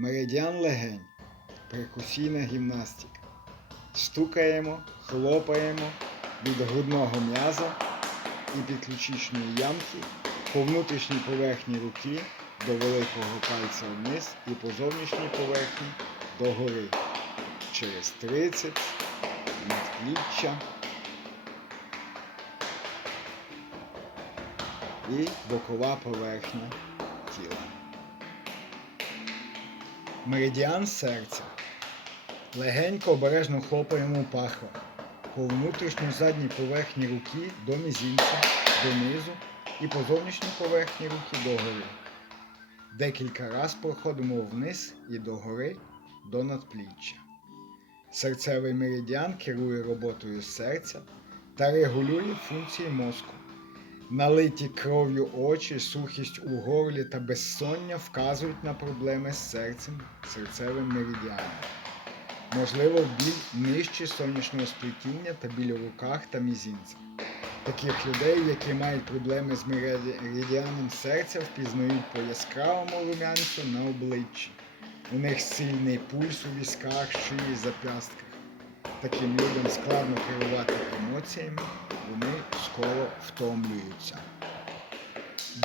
Меридіан легень. Перкусійна гімнастика. Стукаємо, хлопаємо від грудного м'яза і підключичної ямки по внутрішній поверхні руки до великого пальця вниз і по зовнішній поверхні до гори. Через трицепс, надпліччя і бокова поверхня Меридіан серця. Легенько обережно хлопаємо у пахвах по внутрішній задній поверхні руки до мізінця, донизу і по зовнішній поверхні руки до гори. Декілька раз проходимо вниз і до гори до надпліччя. Серцевий меридіан керує роботою серця та регулює функції мозку. Налиті кров'ю очі, сухість у горлі та безсоння вказують на проблеми з серцем, серцевим меридіаном. Можливо, біль нижче сонячного сплетіння та біль у руках та мізінцях. Таких людей, які мають проблеми з меридіаном серця, впізнають по яскравому румянцю на обличчі. У них сильний пульс у візках, шиї, зап'ястках. Таким людям складно керувати емоціями, вони скоро втомлюються.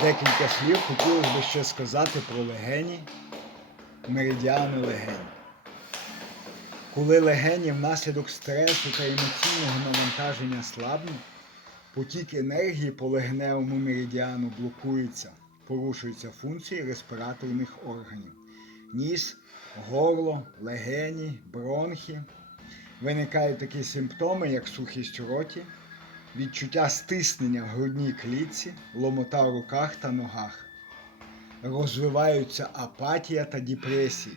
Декілька слів хотілося б ще сказати про легені, меридіани легень. Коли легені внаслідок стресу та емоційного навантаження слабнуть, потік енергії по легеневому меридіану блокується, порушуються функції респіраторних органів. Ніс, горло, легені, бронхи. Виникають такі симптоми, як сухість у роті, відчуття стиснення в грудній клітці, ломота в руках та ногах. Розвиваються апатія та депресії.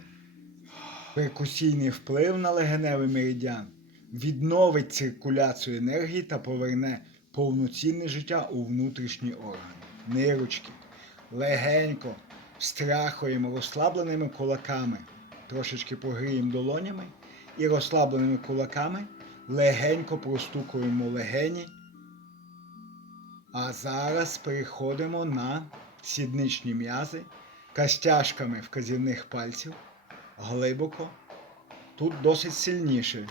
Перкусійний вплив на легеневий меридіан відновить циркуляцію енергії та поверне повноцінне життя у внутрішні органи. Нирочки. Легенько встряхуємо розслабленими кулаками, трошечки погріємо долонями і розслабленими кулаками легенько простукуємо легені. А зараз переходимо на сідничні м'язи костяшками вказівних пальців глибоко. Тут досить сильніше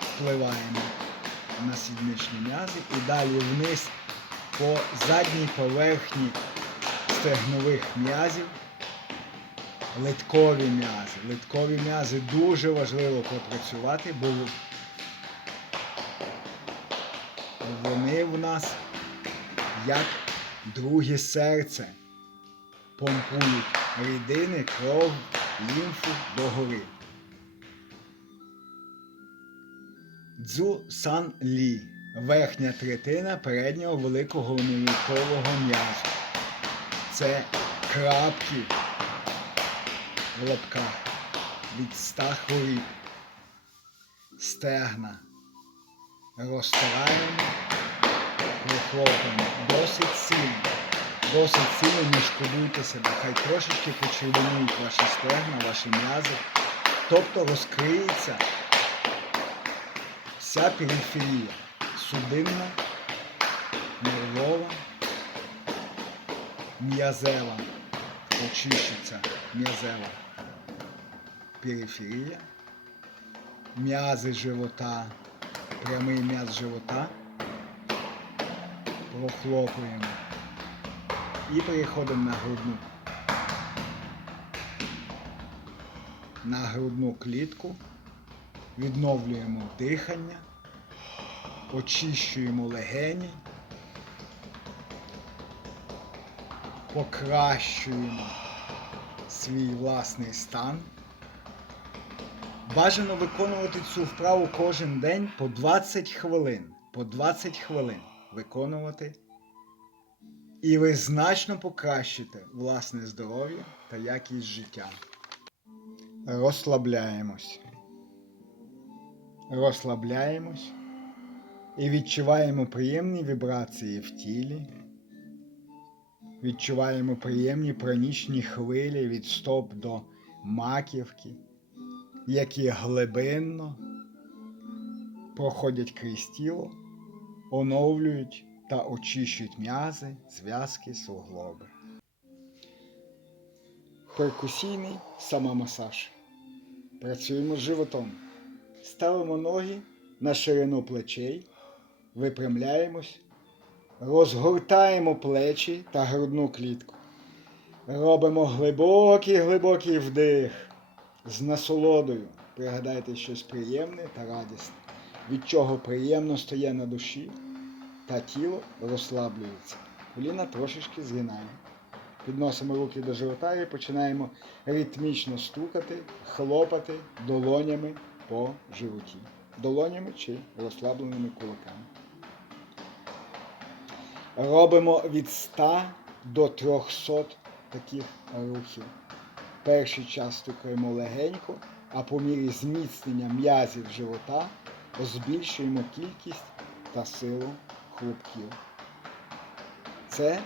впливаємо на сідничні м'язи і далі вниз по задній поверхні стегнових м'язів. Литкові м'язи. Литкові м'язи дуже важливо попрацювати, бо вони в нас як друге серце помпують рідини, кров, лімфу догори. Дзу Сан Лі. Верхня третина переднього великого гомілкового м'язу. Це крапки в лапках від ста хворіб. Стегна. Розтираємо, прохлопаємо. Досить сильно. Досить сильно не шкодуйте себе. Хай трошечки почервонують ваші стегна, ваші м'язи. Тобто розкриється вся периферія. Судинна, нервова, м'язева. Очищиться м'язева периферія, м'язи живота, прямий м'яз живота. Прохлопуємо. І переходимо на грудну. На грудну клітку. Відновлюємо дихання, очищуємо легені, покращуємо свій власний стан. Бажано виконувати цю вправу кожен день по 20 хвилин. По 20 хвилин виконувати. І ви значно покращите власне здоров'я та якість життя. Розслабляємось. Розслабляємось і відчуваємо приємні вібрації в тілі. Відчуваємо приємні пронічні хвилі від стоп до маківки, які глибинно проходять крізь тіло, оновлюють та очищують м'язи, зв'язки, суглоби. перкусійний самомасаж. Працюємо з животом. Ставимо ноги на ширину плечей, випрямляємось, розгортаємо плечі та грудну клітку. Робимо глибокий глибокий вдих з насолодою. Пригадайте щось приємне та радісне, від чого приємно стає на душі та тіло розслаблюється. Коліна трошечки згинаємо. Підносимо руки до живота і починаємо ритмічно стукати, хлопати долонями по животі. Долонями чи розслабленими кулаками. Робимо від 100 до 300 таких рухів. Перший час стукаємо легенько, а по мірі зміцнення м'язів живота збільшуємо кількість та силу хлопків. Це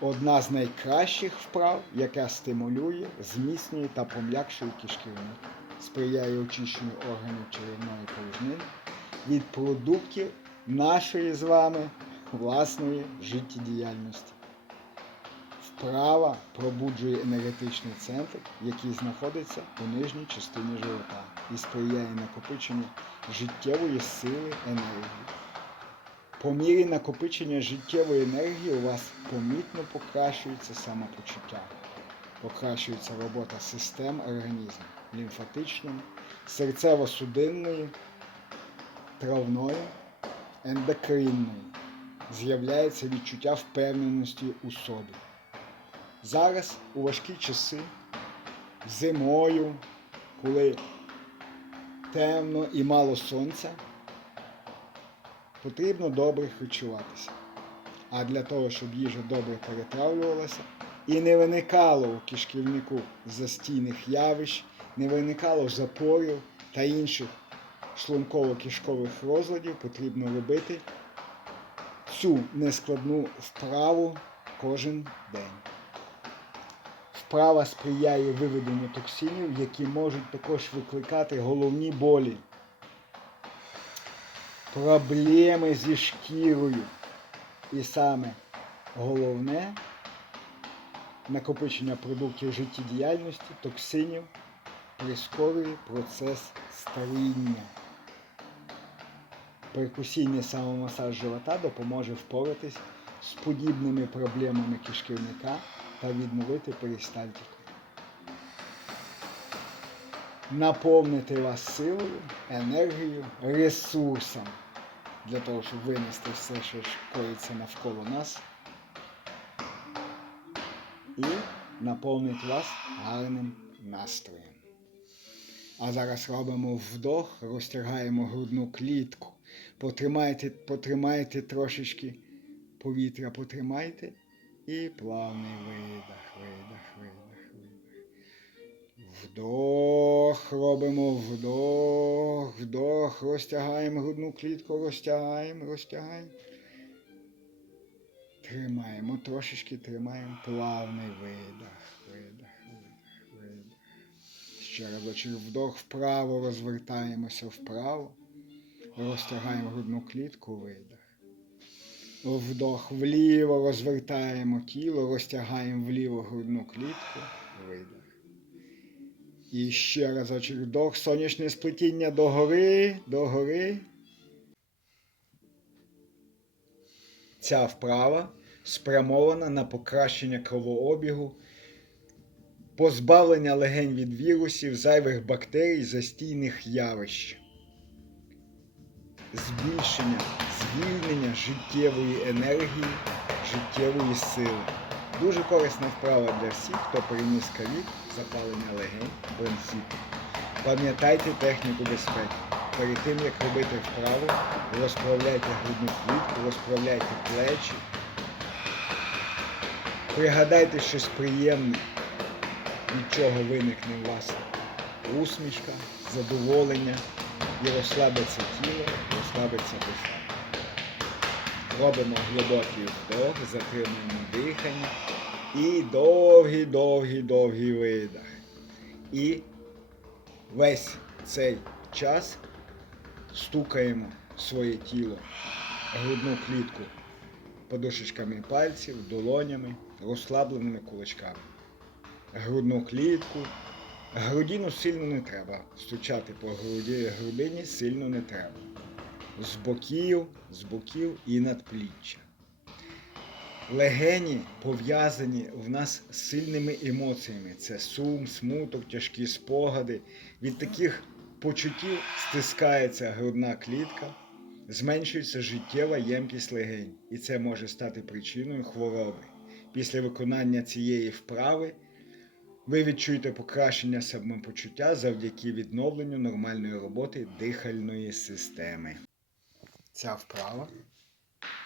одна з найкращих вправ, яка стимулює, зміцнює та пом'якшує кишківник, сприяє очищенню органів черевної порожнини від продуктів нашої з вами власної життєдіяльності. Вправа пробуджує енергетичний центр, який знаходиться у нижній частині живота і сприяє накопиченню життєвої сили енергії. По мірі накопичення життєвої енергії у вас помітно покращується самопочуття, покращується робота систем організму, лімфатичної, серцево-судинної, травної, ендокринної. З'являється відчуття впевненості у собі. Зараз у важкі часи, зимою, коли темно і мало сонця, потрібно добре харчуватися. А для того, щоб їжа добре перетравлювалася і не виникало у кишківнику застійних явищ, не виникало запорів та інших шлунково-кишкових розладів, потрібно робити цю нескладну вправу кожен день. Вправа сприяє виведенню токсинів, які можуть також викликати головні болі, проблеми зі шкірою. І саме головне накопичення продуктів життєдіяльності, токсинів прискорює процес старіння. Перкусійний самомасаж живота допоможе впоратись з подібними проблемами кишківника та відновити перистальтику. Наповнити вас силою, енергією, ресурсом для того, щоб винести все, що коїться навколо нас. І наповнити вас гарним настроєм. А зараз робимо вдох, розтягаємо грудну клітку. Потримайте, потримайте трошечки повітря, потримайте. І плавний видох, видох, видох, видох. Вдох, робимо вдох, вдох, розтягаємо грудну клітку, розтягаємо, розтягаємо. Тримаємо, трошечки тримаємо плавний видох, видох, видох, видох. Ще разочок вдох вправо, розвертаємося вправо, розтягаємо грудну клітку, видох. Вдох вліво, розвертаємо тіло, розтягаємо вліво грудну клітку, видох. І ще разочок вдох, сонячне сплетіння догори, догори. Ця вправа спрямована на покращення кровообігу, позбавлення легень від вірусів, зайвих бактерій, застійних явищ, збільшення, звільнення життєвої енергії, життєвої сили. Дуже корисна вправа для всіх, хто переніс ковід, запалення легень, бронхіту. Пам'ятайте техніку безпеки. Перед тим, як робити вправу, розправляйте грудну клітку, розправляйте плечі. Пригадайте щось приємне, від чого виникне у вас усмішка, задоволення і розслабиться тіло, розслабиться душа. Робимо глибокий вдох, затримуємо дихання і довгий, довгий, довгий видих. І весь цей час стукаємо своє тіло, грудну клітку подушечками пальців, долонями, розслабленими кулачками. грудну клітку. Грудину сильно не треба. Стучати по груді, грудині сильно не треба. З боків, з боків і надпліччя. Легені пов'язані в нас з сильними емоціями. Це сум, смуток, тяжкі спогади. Від таких почуттів стискається грудна клітка, зменшується життєва ємкість легень, і це може стати причиною хвороби. Після виконання цієї вправи ви відчуєте покращення самопочуття завдяки відновленню нормальної роботи дихальної системи. Ця вправа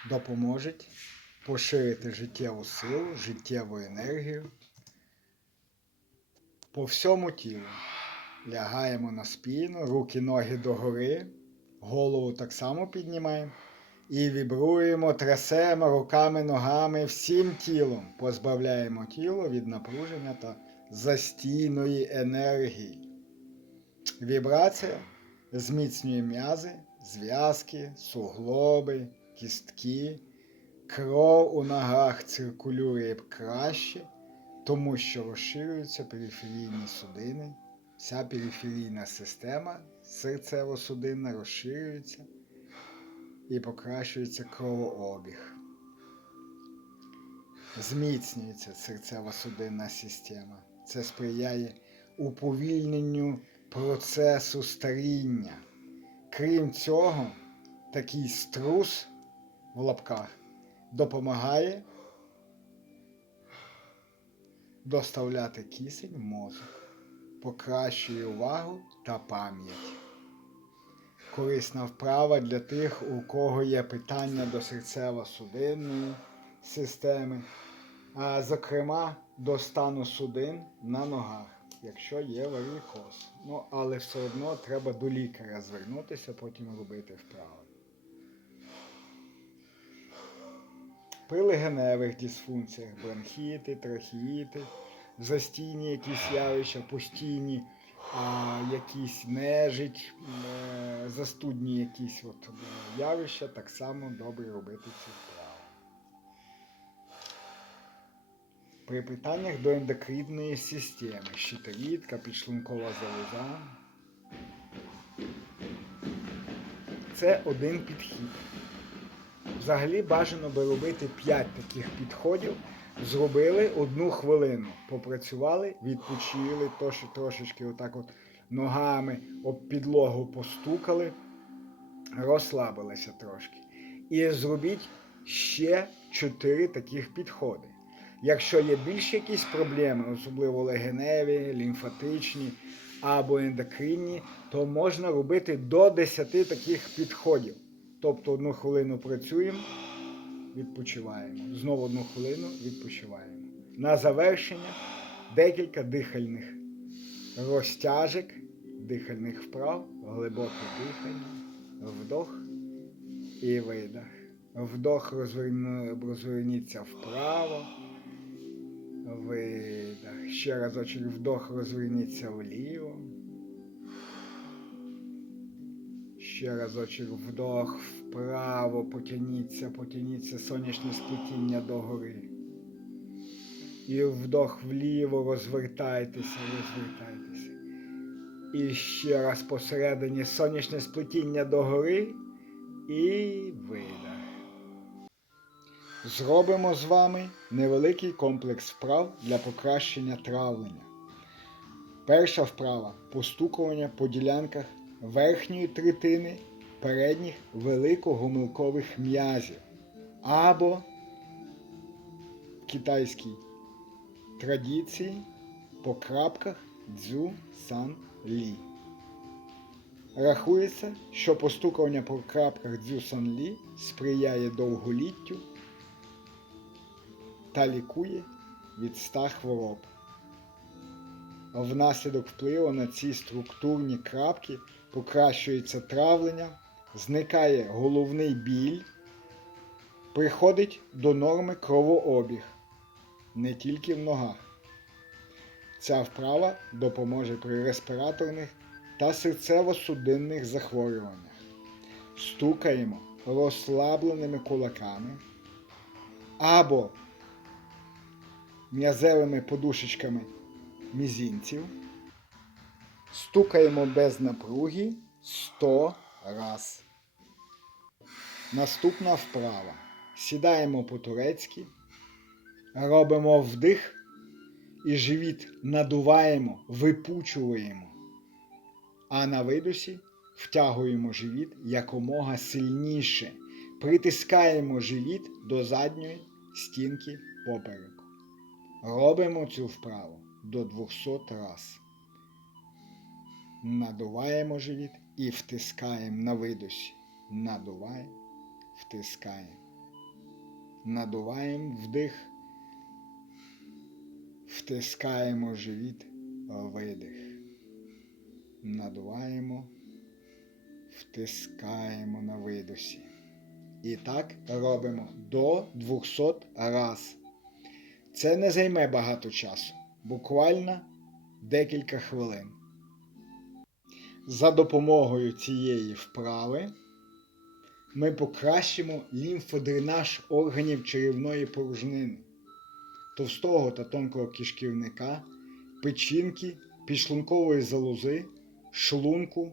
допоможе поширити життєву силу, життєву енергію по всьому тілу. Лягаємо на спину, руки, ноги догори, голову так само піднімаємо. І вібруємо, трясемо руками, ногами, всім тілом. Позбавляємо тіло від напруження та застійної енергії. Вібрація зміцнює м'язи, зв'язки, суглоби, кістки. Кров у ногах циркулює краще, тому що розширюються периферійні судини. Вся периферійна система серцево-судинна розширюється і покращується кровообіг. Зміцнюється серцево-судинна система. Це сприяє уповільненню процесу старіння. Крім цього, такий струс в лапках допомагає доставляти кисень в мозок, покращує увагу та пам'ять. Корисна вправа для тих, у кого є питання до серцево-судинної системи, а зокрема до стану судин на ногах, якщо є варікоз. Ну, але все одно треба до лікаря звернутися, потім робити вправи. При легеневих дисфункціях, бронхіти, трахеїти, застійні якісь явища, постійні, а, якісь нежить, е, застудні якісь от, е, явища, так само добре робити ці вправи. При питаннях до ендокринної системи, щитовідка, підшлункова залоза. Це один підхід. Взагалі бажано би робити 5 таких підходів. Зробили одну хвилину, попрацювали, відпочили, тож, трошечки отак от ногами об підлогу постукали, розслабилися трошки. І зробіть ще 4 таких підходи. Якщо є більш якісь проблеми, особливо легеневі, лімфатичні або ендокринні, то можна робити до 10 таких підходів. Тобто одну хвилину працюємо, відпочиваємо. Знову одну хвилину відпочиваємо. На завершення декілька дихальних розтяжок, дихальних вправ, глибоке дихання, вдох і видох. Вдох розверніться вправо. Видох. Ще разочок вдох розверніться вліво. Ще разочок вдох вправо, потяніться, потяніться сонячне сплетіння догори. І вдох вліво, розвертайтеся, розвертайтеся. І ще раз посередині сонячне сплетіння догори і видох. Зробимо з вами невеликий комплекс вправ для покращення травлення. Перша вправа постукування по ділянках верхньої третини передніх великогомилкових м'язів або китайській традиції по крапках дзю сан лі. Рахується, що постукування по крапках дзю сан лі сприяє довголіттю та лікує від ста хвороб. Внаслідок впливу на ці структурні крапки покращується травлення, зникає головний біль, приходить до норми кровообіг не тільки в ногах. Ця вправа допоможе при респіраторних та серцево-судинних захворюваннях. Стукаємо розслабленими кулаками або м'язевими подушечками мізінців. Стукаємо без напруги 100 раз. Наступна вправа. Сідаємо по-турецьки, робимо вдих і живіт надуваємо, випучуємо. А на видусі втягуємо живіт якомога сильніше. Притискаємо живіт до задньої стінки попереку. Робимо цю вправу до 200 раз. Надуваємо живіт і втискаємо на видусі. Надуваємо, втискаємо. Надуваємо вдих. Втискаємо живіт, видих. Надуваємо, втискаємо на видосі. І так робимо до 200 раз. Це не займе багато часу, буквально декілька хвилин. За допомогою цієї вправи ми покращимо лімфодренаж органів черевної порожнини, товстого та тонкого кишківника, печінки, підшлункової залози, шлунку.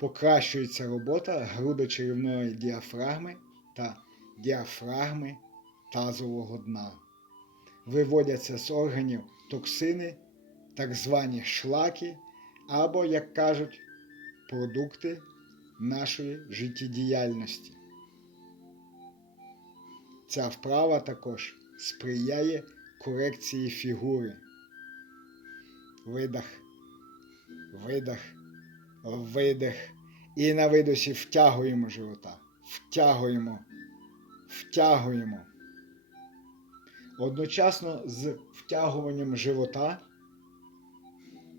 Покращується робота грудочеревної діафрагми та діафрагми тазового дна. Виводяться з органів токсини, так звані шлаки, або, як кажуть, продукти нашої життєдіяльності. Ця вправа також сприяє корекції фігури. Видах, видах, видих. І на видосі втягуємо живота. Втягуємо, втягуємо. Одночасно з втягуванням живота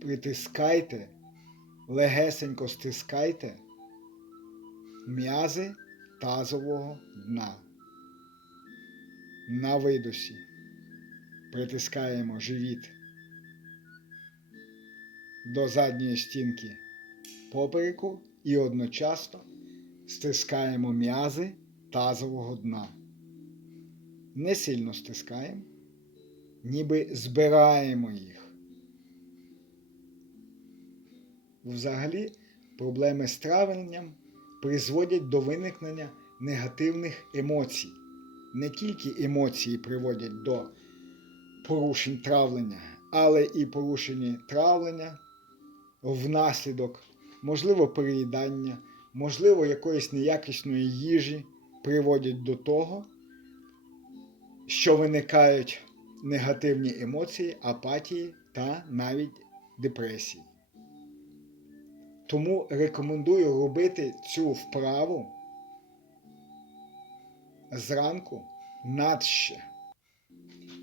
притискайте, легесенько стискайте м'язи тазового дна. На видосі притискаємо живіт до задньої стінки попереку і одночасно стискаємо м'язи тазового дна. Не сильно стискаємо, ніби збираємо їх. Взагалі, проблеми з травленням призводять до виникнення негативних емоцій. Не тільки емоції приводять до порушень травлення, але і порушення травлення внаслідок, можливо, переїдання, можливо, якоїсь неякісної їжі приводять до того, що виникають негативні емоції, апатії та навіть депресії. Тому рекомендую робити цю вправу зранку надще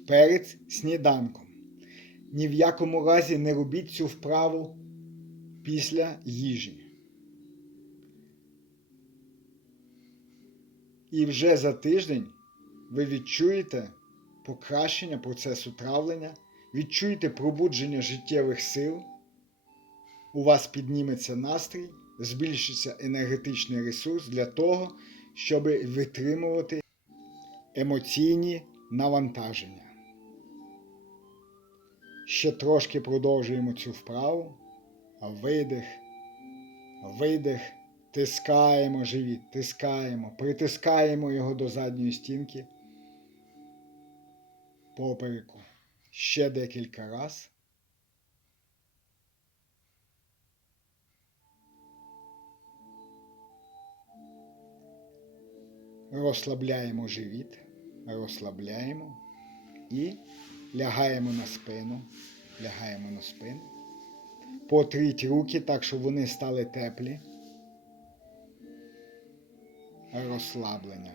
перед сніданком. Ні в якому разі не робіть цю вправу після їжі. І вже за тиждень ви відчуєте покращення процесу травлення, відчуєте пробудження життєвих сил, у вас підніметься настрій, збільшиться енергетичний ресурс для того, щоб витримувати емоційні навантаження. Ще трошки продовжуємо цю вправу. Видих, видих, тискаємо живіт, тискаємо, притискаємо його до задньої стінки. Попереку. Ще декілька раз. Розслабляємо живіт, розслабляємо і лягаємо на спину, лягаємо на спину. Потріть руки так, щоб вони стали теплі. Розслаблення.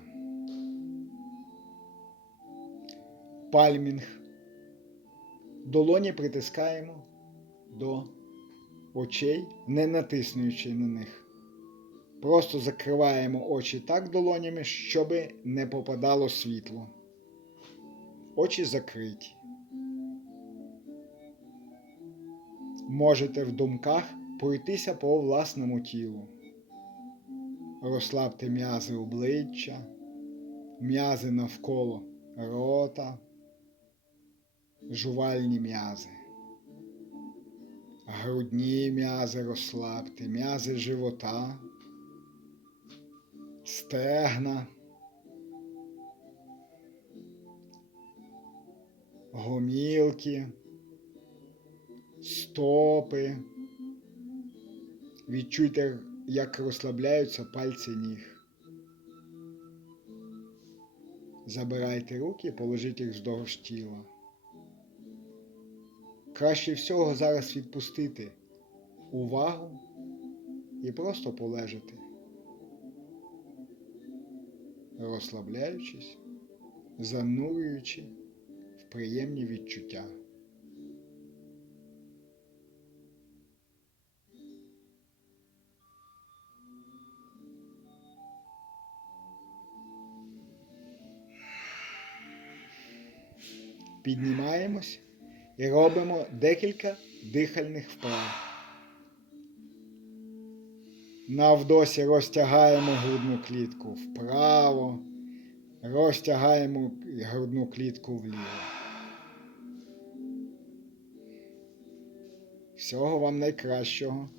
Пальмінг. Долоні притискаємо до очей, не натиснуючи на них. Просто закриваємо очі так долонями, щоб не попадало світло. Очі закриті. Можете в думках пройтися по власному тілу. Розслабте м'язи обличчя, м'язи навколо рота, жувальні м'язи. Грудні м'язи розслабте, м'язи живота, стегна, гомілки, стопи. Відчуйте, як розслабляються пальці ніг. Забирайте руки, положіть їх вздовж тіла. Краще всього зараз відпустити увагу і просто полежати, розслабляючись, занурюючи в приємні відчуття. Піднімаємось і робимо декілька дихальних вправ. Навдосі розтягаємо грудну клітку вправо, розтягаємо грудну клітку вліво. Всього вам найкращого.